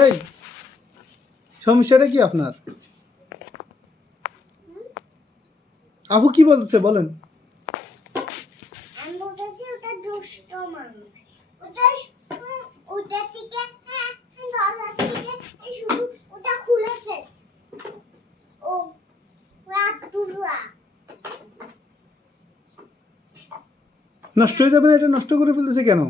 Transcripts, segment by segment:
এই সমস্যাটা কি আপনার? আপু কি বলতেছে বলেন। নষ্ট হয়ে যাবে না, এটা নষ্ট করে ফেলতেছে কেন?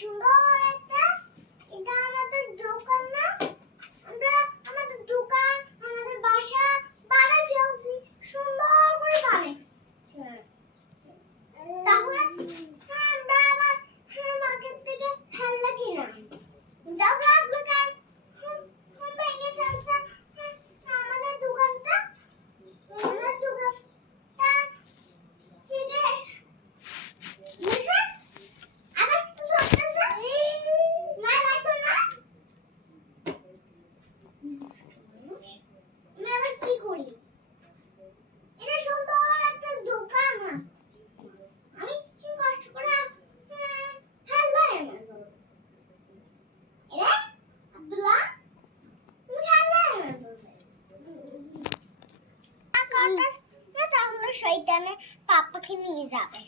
সুন্দর একটা, এটা আমাদের দোকান না, আমরা আমাদের দোকান আমাদের বাসা বানাই ফেলছি, সুন্দর করে বানাই। তাহলে আমরা আবার মার্কেট থেকে হেলনা কিনা তারপর দোকান ভেঙে ফেলছে আমাদের দোকানটা, আমাদের দোকানটা থেকে শয়তানে পাপাকে নিয়ে যাবে,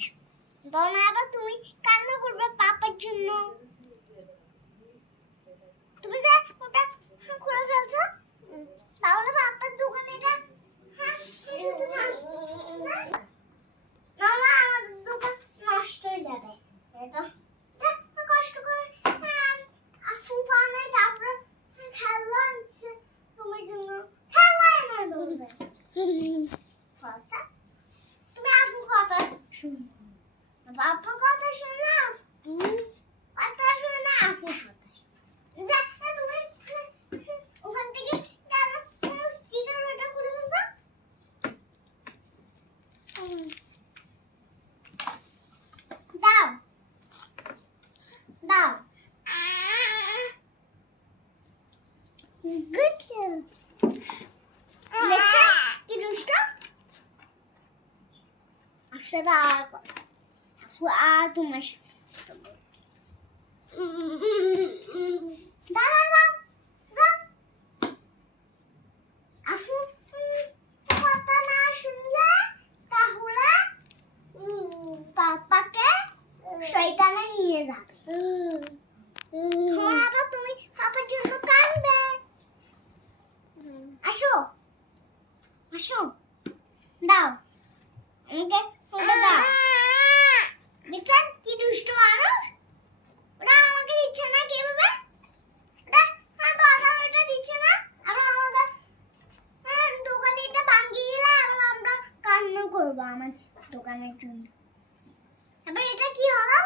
তখন আবার তুমি কান্না করবে পাপার জন্য। তুমি যে ওটা খুলে ফেলছো, তাহলে পাপার দোকানে এটা শুধু আমাদের দোকান নষ্ট হয়ে যাবে। কষ্ট করে আফু বানাই, তারপরে খেলনা আনছে তোমার জন্য, খেলনা এনে দেবে। তুমি আফুর কথা শুনো, বাবার কথা শুনে না, তুমি কথা শুনে না আফুর কথা। তুমি ওখান থেকে কেন স্টিকার ওটা খুলে ফেলছো? দাও দাও, গুড লেখা কি দুষ্ট। আসলে আর তোমার কথা না শুনলে তাহলে পাপাকে শয়তানে নিয়ে যাবে, আবার তুমি পাপার জন্য কাঁদবে। আসো আসো, দাও আমাকে ওটা দাও। দেখছেন কি দুষ্ট মানুষ, ওটা আমাকে দিচ্ছে না কিভাবে, ওটা ওটা দিচ্ছে না, আর আমাদের দোকানে এটা ভাঙিয়ে গেলে আমরা কান্না করবো আমার দোকানের জন্য। এবার এটা কি হলো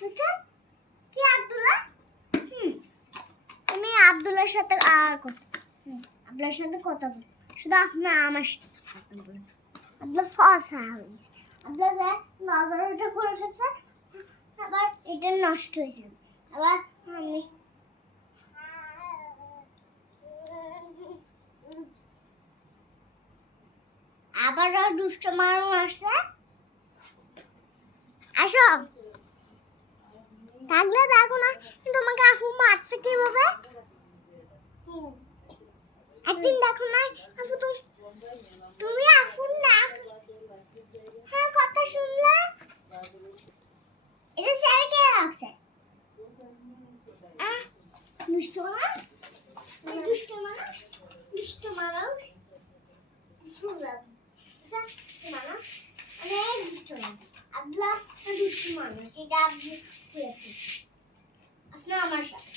দেখছেন কি আব্দুল্লাহ? তুমি আব্দুল্লাহর সাথে আর কথা, আব্দুল্লাহর সাথে কথা বল, শুধু আপনার আমার সাথে বলুন। আব্দুল্লাহ ফসা হয়েছে, আব্দুল্লাহ নজরটা করে ফেলছে, আবার এটা নষ্ট হয়েছে। আবার আমি আবারও দুষ্ট মানুষ আসছে। আসো, থাকলে দেখো না তোমাকে আফু মারছে কিভাবে, একদিন দেখো না আফু তুমি আফুর না কথা শুনলে, এটা স্যার কে রাখছে? দুষ্ট মানুষ, দুষ্ট মানুষ, দুষ্ট মানুষ, মানুষ অনেক দুষ্ট মানুষ। আব্দুল্লাহ দুষ্ট মানুষ, এটা আপনি আপনার আমার সাথে